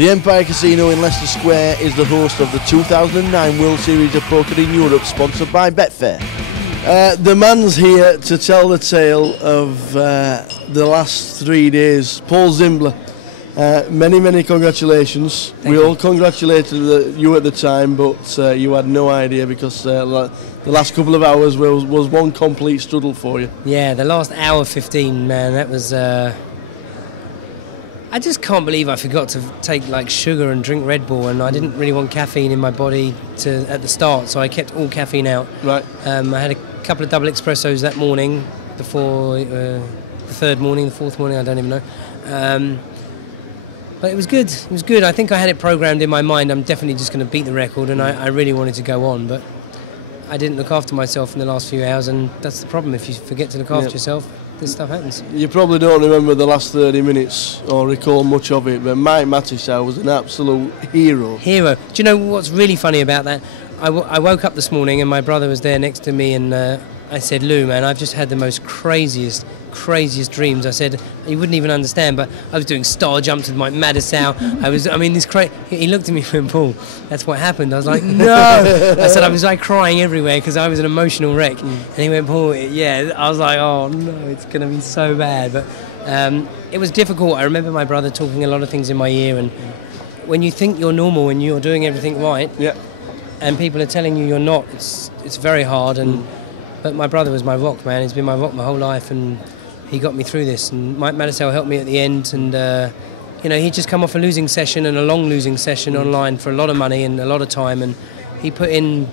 The Empire Casino in Leicester Square is the host of the 2009 World Series of Poker in Europe, sponsored by Betfair. The man's here to tell the tale of the last 3 days. Paul Zimbler, many congratulations. We all congratulated you at the time, but you had no idea because the last couple of hours was one complete struggle for you. Yeah, the last hour 15, man, that was... I just can't believe I forgot to take like sugar and drink Red Bull, and I didn't really want caffeine in my body at the start, so I kept all caffeine out. Right. I had a couple of double espressos that morning, before the third morning, the fourth morning, I don't even know. But it was good. It was good. I think I had it programmed in my mind. I'm definitely just going to beat the record, and I really wanted to go on, but I didn't look after myself in the last few hours, and that's the problem. If you forget to look after yourself, this stuff happens. You probably don't remember the last 30 minutes or recall much of it, but Mike Mattisau was an absolute hero. Hero. Do you know what's really funny about that? I woke up this morning and my brother was there next to me, and I said, Lou, man, I've just had the most craziest dreams. I said, you wouldn't even understand, but I was doing star jumps with Mike Mattisau. He looked at me and went, Paul, that's what happened. I was like, no. I said, I was like crying everywhere because I was an emotional wreck. And he went, Paul, yeah. I was like, oh no, it's going to be so bad. But it was difficult. I remember my brother talking a lot of things in my ear, and when you think you're normal and you're doing everything right, and people are telling you you're not, it's very hard. But my brother was my rock, man. He's been my rock my whole life, and he got me through this. And Mike Mattisau helped me at the end, and he'd just come off a losing session and a long losing session online for a lot of money and a lot of time, and he put in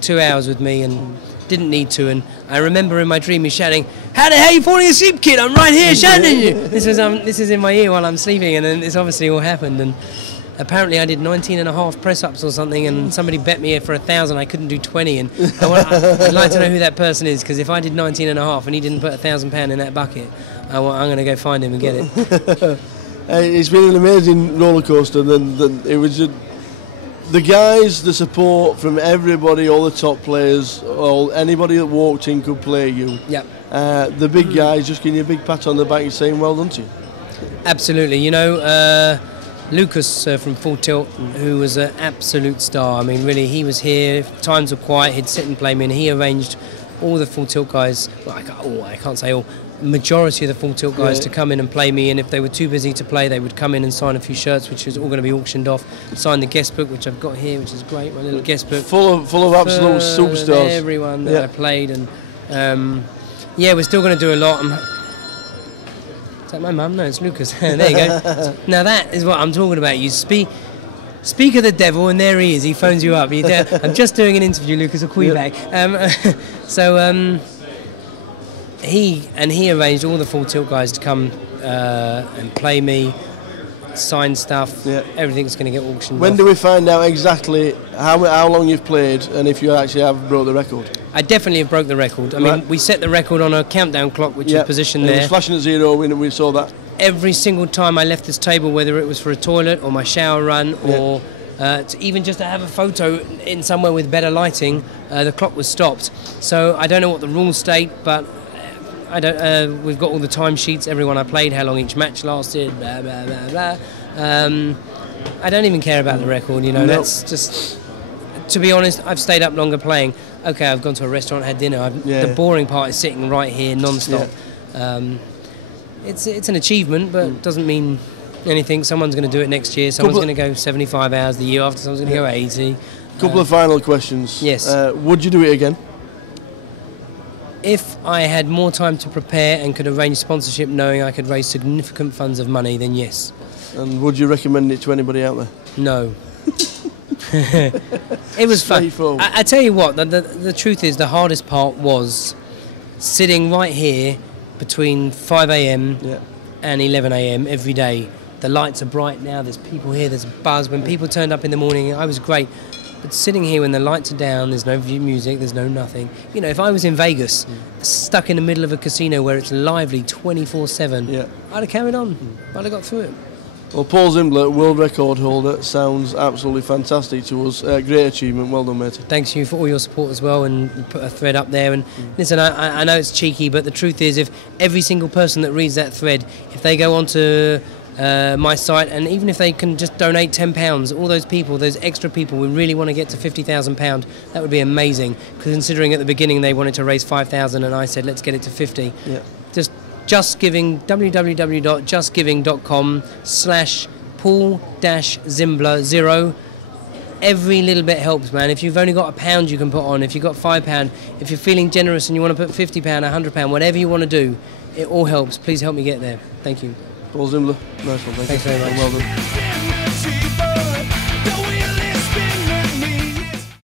2 hours with me and didn't need to. And I remember in my dream he's shouting, "How the hell are you falling asleep, kid? I'm right here shouting at you." This is in my ear while I'm sleeping, and then this obviously all happened. And apparently I did 19.5 press-ups or something, and somebody bet me for 1,000 I couldn't do 20, and I'd like to know who that person is, because if I did 19.5 and he didn't put £1,000 in that bucket, I'm going to go find him and get it. It's been an amazing roller coaster. It was just the guys, the support from everybody, all the top players, anybody that walked in could play you. Yep. The big guys just giving you a big pat on the back and saying well done to you. Absolutely. Lucas from Full Tilt, who was an absolute star. I mean, really, he was here. If times were quiet, he'd sit and play me, and he arranged all the Full Tilt guys. Well, I can't say all. Majority of the Full Tilt guys to come in and play me, and if they were too busy to play, they would come in and sign a few shirts, which was all going to be auctioned off. Sign the guest book, which I've got here, which is great. My little guest book, full of absolute superstars. Everyone that I played, and we're still going to do a lot. Is that my mum? No, it's Lucas. There you go. Now that is what I'm talking about. You speak of the devil, and there he is. He phones you up. I'm just doing an interview, Lucas. I'll call you back. He arranged all the Full Tilt guys to come and play me, sign stuff. Yeah. Everything's going to get auctioned off. When do we find out exactly how long you've played and if you actually have broke the record? I definitely have broke the record. I mean, we set the record on a countdown clock, which is positioned there. It was flashing at 0 when we saw that. Every single time I left this table, whether it was for a toilet or my shower run or even just to have a photo in somewhere with better lighting, the clock was stopped. So I don't know what the rules state, but we've got all the timesheets, everyone I played, how long each match lasted, blah, blah, blah, blah. I don't even care about the record, That's just... To be honest, I've stayed up longer playing. Okay, I've gone to a restaurant, had dinner. The boring part is sitting right here, non-stop. Yeah. It's an achievement, but it doesn't mean anything. Someone's going to do it next year. Someone's going to go 75 hours the year after. Someone's going to go 80. Couple of final questions. Yes. Would you do it again? If I had more time to prepare and could arrange sponsorship knowing I could raise significant funds of money, then yes. And would you recommend it to anybody out there? No. It was fun. I tell you what, the truth is the hardest part was sitting right here between 5 a.m. and 11 a.m. every day. The lights are bright now, there's people here, there's a buzz. When people turned up in the morning, I was great. But sitting here when the lights are down, there's no music, there's no nothing. If I was in Vegas, stuck in the middle of a casino where it's lively 24/7, I'd have carried on. I'd have got through it. Well, Paul Zimbler, world record holder, sounds absolutely fantastic to us. Great achievement. Well done, mate. Thanks you for all your support as well, and put a thread up there. And listen, I know it's cheeky, but the truth is, if every single person that reads that thread, if they go onto my site, and even if they can just donate £10, all those people, those extra people, we really want to get to £50,000. That would be amazing, considering at the beginning they wanted to raise 5,000 and I said let's get it to 50. Yeah. Just Giving, www.justgiving.com/Paul-Zimbler0. Every little bit helps, man. If you've only got £1 you can put on, if you've got £5, if you're feeling generous and you want to put £50, £100, whatever you want to do, it all helps. Please help me get there. Thank you. Paul Zimbler, nice one. Thanks very much. Well done.